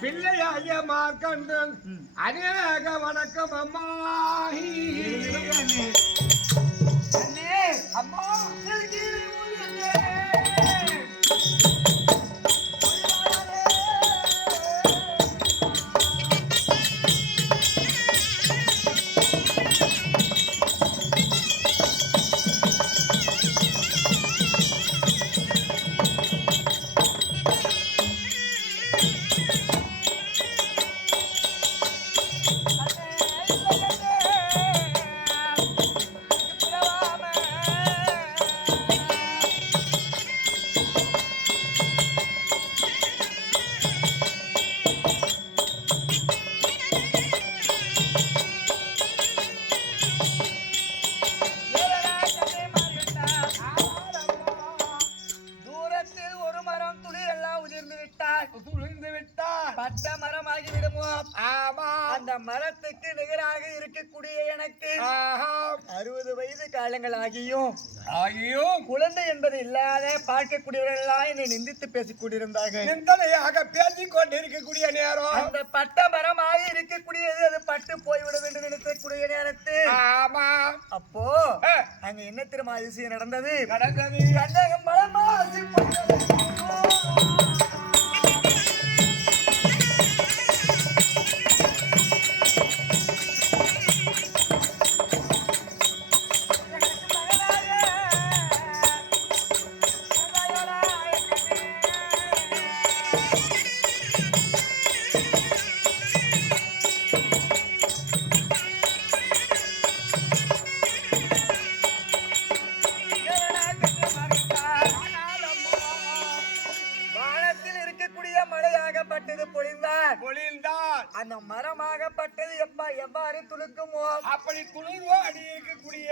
பிள்ளையாகிய மார்க்கண்டன் அநேக வணக்கம் அம்மா. அம்மா பட்ட மரமாகி விடுமோ? அந்த மரத்துக்கு நிகராக இருக்கக்கூடிய எனக்கு 60 வயது காலங்கள் ஆகியும் குழந்தை என்பது இல்லாத பார்க்கக்கூடியவர்கள் என்னை நிந்தித்து பேசிக் கொண்டிருந்தார்கள். நிந்தனையாக பேசிக் கொண்டிருக்கக்கூடிய நேரம் அந்த பட்ட மரமாக இருக்கக்கூடியது அது பட்டு போய்விடும் என்று நினைக்கக்கூடிய நேரத்தில் அப்போ அங்க என்ன திரும்ப அதிசயம் நடந்தது? அந்த மரமாகப்பட்டது எவ்வாறு துளுக்குமோ அப்படி துளுவோ அடி இருக்கக்கூடிய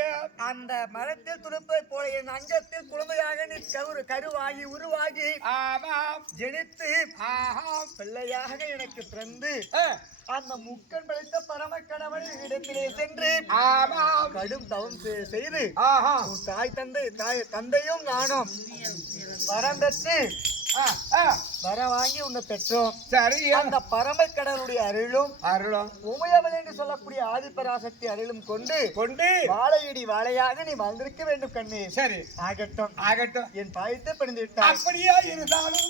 அந்த மரத்தில் துளுப்பை போல என் அங்கத்தில் குழந்தையாக நீ கருவாகி உருவாகி ஜெனித்து பிள்ளையாக எனக்கு பிறந்து அந்த முக்கன் படைத்த பரம கணவன் இடத்திலே சென்று கடும் தவம் செய்து தாய் தந்தையும் நானும் வரம் பெற்று வர வாங்கி உன்னை பெற்றோம். சரி, அந்த பரம கடவுளுடைய அருளும் உமையவள் என்று சொல்லக்கூடிய ஆதிபராசக்தி அருளும் கொண்டு வாழையடி வாழையாக நீ வாழ்ந்திருக்க வேண்டும் கண்ணே. சரி, ஆகட்டும் என் பாயத்தை பணிந்து விட்டார். அப்படியே இருந்தாலும்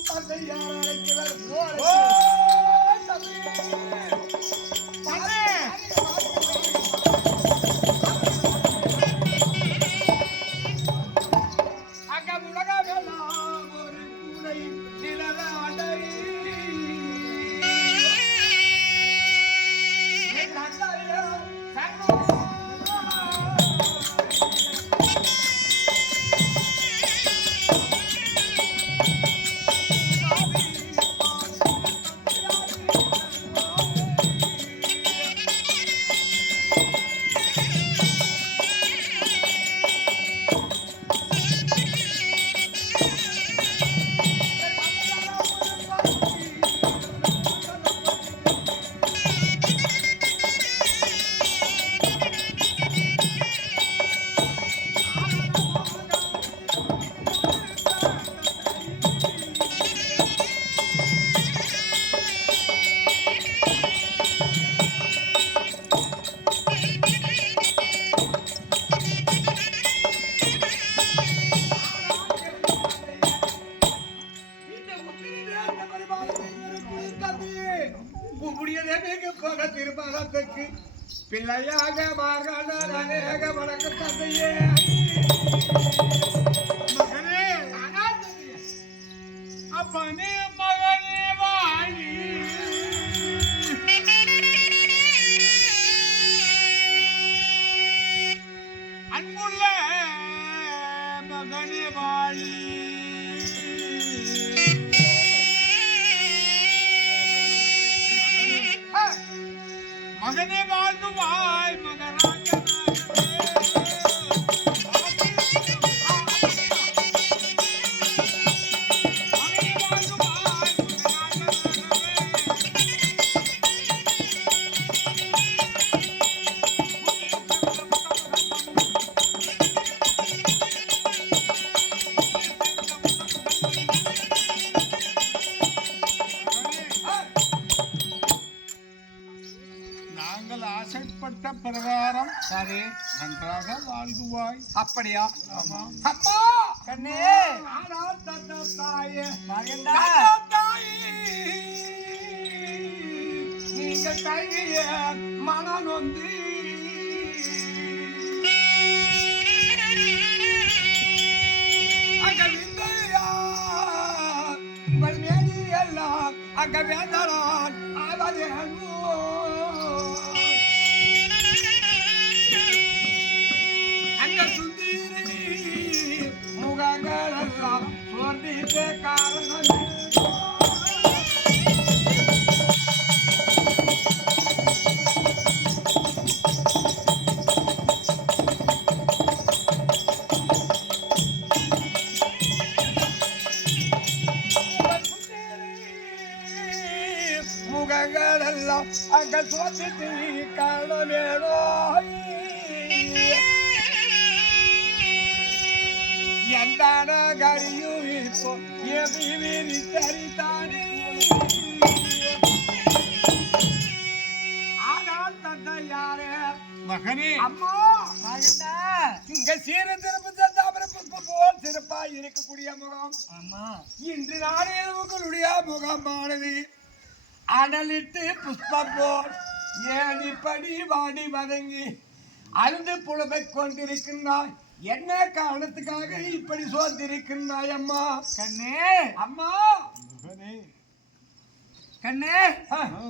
திருமணத்துக்கு பிள்ளையாக மார்கான அநேக வணக்க தந்தையே. மகனே அப்பனே மகனே வாழி அன்புள்ள மகனே வாழி மகனே வாழ்வாய் மகராஜ ஆசைப்பட்ட பிரகாரம் சரி நன்றாக வாழ்வாய். அப்படியா? ஆமா. அம்மா கண்ணே ஆனால் தந்த தாயே மகன்டா தாயே நீங்க கைய மனம் நொந்து அங்க விந்தையா உங்கள் மேதி எல்லாம் அங்க வேந்தரான் ஆவதே முகங்களெல்லாம் சோர்ந்திட்ட காரணம் முகங்களெல்லாம் அங்க சோர்ந்திட்டு காரணமேனோ எந்தான கரியும் இப்போ எவி விரித்தரித்தானே ஆனால் தந்தை யாரு மகனே அம்மா மகனா இங்க சீர திருப்பு தாமரப்பு போல் சிறப்பாய் இருக்கக்கூடிய முகம் அம்மா இன்று நாளே உங்களுடைய முகமானது அனலிட்டு புஷ்பம் போல் ஏன் இப்படி வாடி வதங்கி அழுது புலமை கொண்டிருக்கின்றாய். என்ன காரணத்துக்காக இப்படி சோர்ந்திருக்கின்றாய் அம்மா? கண்ணே அம்மா கண்ணே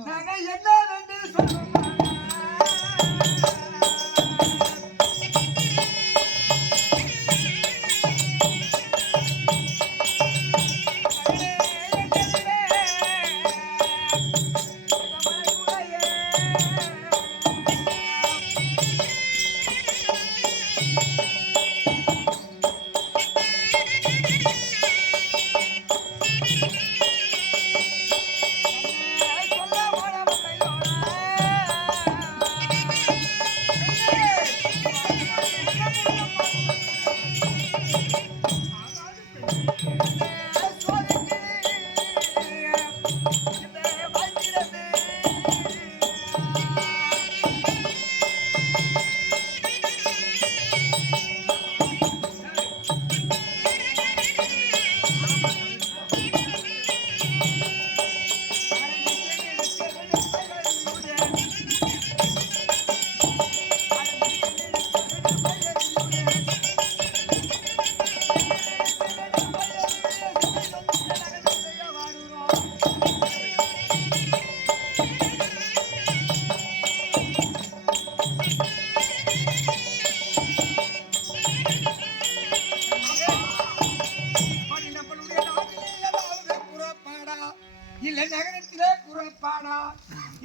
நாங்க என்ன என்று சொல்லுங்க.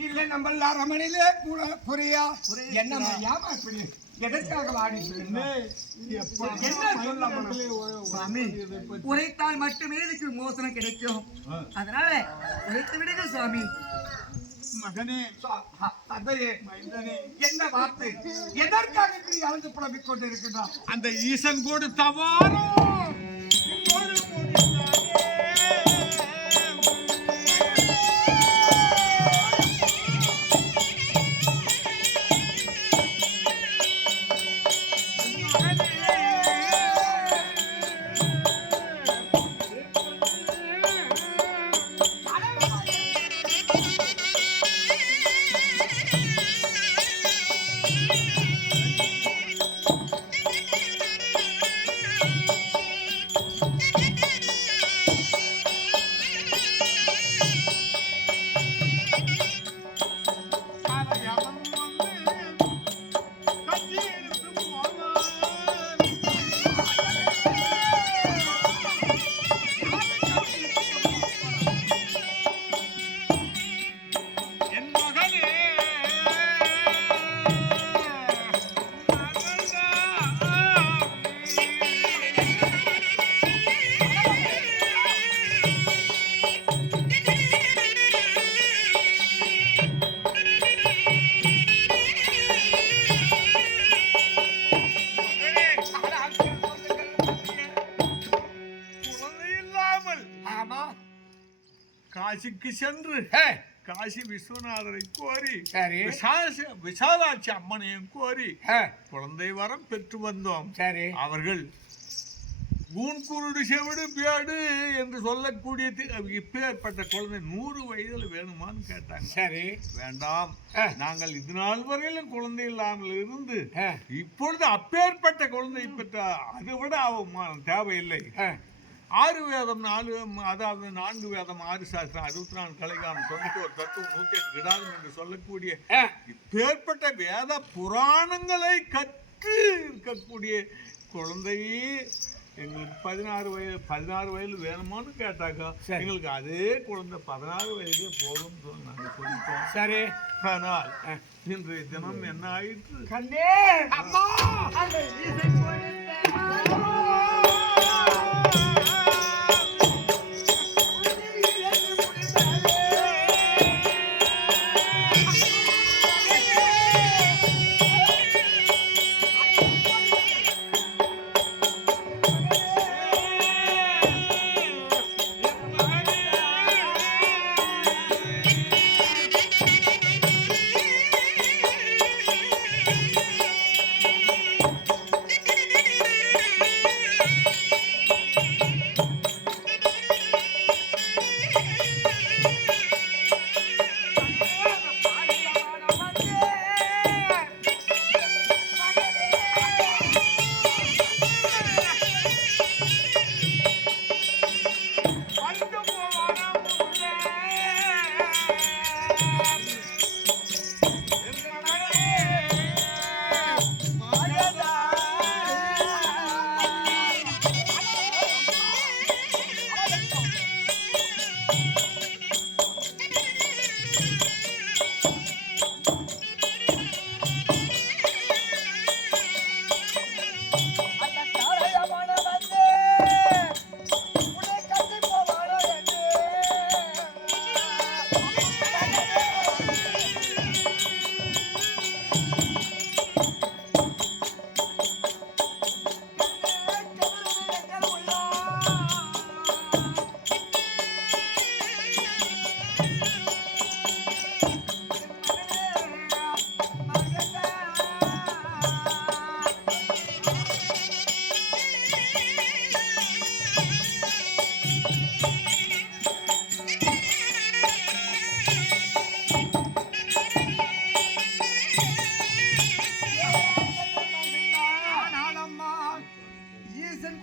இல்ல நம்ம அரமனையிலே புரியா என்ன ஏமா இப்படி எதற்காக உரைத்தால் மட்டுமே இதுக்கு மோசனம் கிடைக்கும். அதனால உரைத்து விடுங்க சுவாமி. மகனே தந்தையே என்ன வார்த்தை எதற்காக இப்படி அழுது புலம்பிக் கொண்டிருக்கிறார்? அந்த ஈசன் கூட தவாரோ காசிக்கு சென்று காசி விஸ்வநாதரை கோரி சரி விசாலாட்சி அம்மனையும் கோரி குழந்தை வரம் பெற்று வந்தோம். சரி அவர்கள் கூன்குருடு செவிடு பேடு என்று சொல்லக்கூடிய இப்பேற்பட்ட குழந்தை 100 வயதுல வேணுமான்னு கேட்டாங்க. சரி வேண்டாம், நாங்கள் இது நாள் வரையிலும் குழந்தை இல்லாமல் இருந்து இப்பொழுது அப்பேற்பட்ட குழந்தை பெற்ற அதை விட தேவையில்லை. 6 வேதம் 4, அதாவது 4 வேதம் 6 சாஸ்திரம் 64 கலைகாலம் 91 தத்துவம் 108 கிடாதம் என்று சொல்லக்கூடிய இப்பேற்பட்ட வேத புராணங்களை கற்று இருக்கக்கூடிய குழந்தையே எங்களுக்கு 16 வயது வேணுமான்னு கேட்டாக்கா எங்களுக்கு அதே குழந்தை 16 வயதே போதும் நாங்கள் சொல்லிட்டோம். சரி ஆனால் இன்றைய தினம் என்ன ஆயிற்று? கண்ணே அம்மா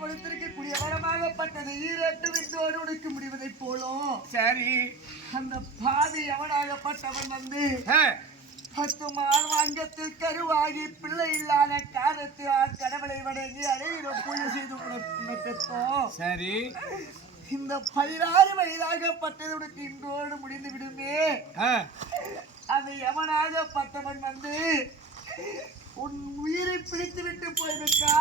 கொடுத்திருக்கக்கூடிய வரமாகப்பட்டது ஈரட்டு விந்தோடு உனக்கு முடிவதை போலும். சரி அந்த பாதி எவனாகப்பட்டவன் வந்து 10 மாதம் அங்கத்தில் கருவாகி பிள்ளை இல்லாத காலத்தில் கடவுளை வணங்கி அடையில பூஜை செய்து பெற்றோம். சரி இந்த 16 வயதாகப்பட்டது உனக்கு இன்றோடு முடிந்து விடுமே. அது எவனாகப்பட்டவன் வந்து உன் உயிரை பிடித்து விட்டு போயிருக்கா.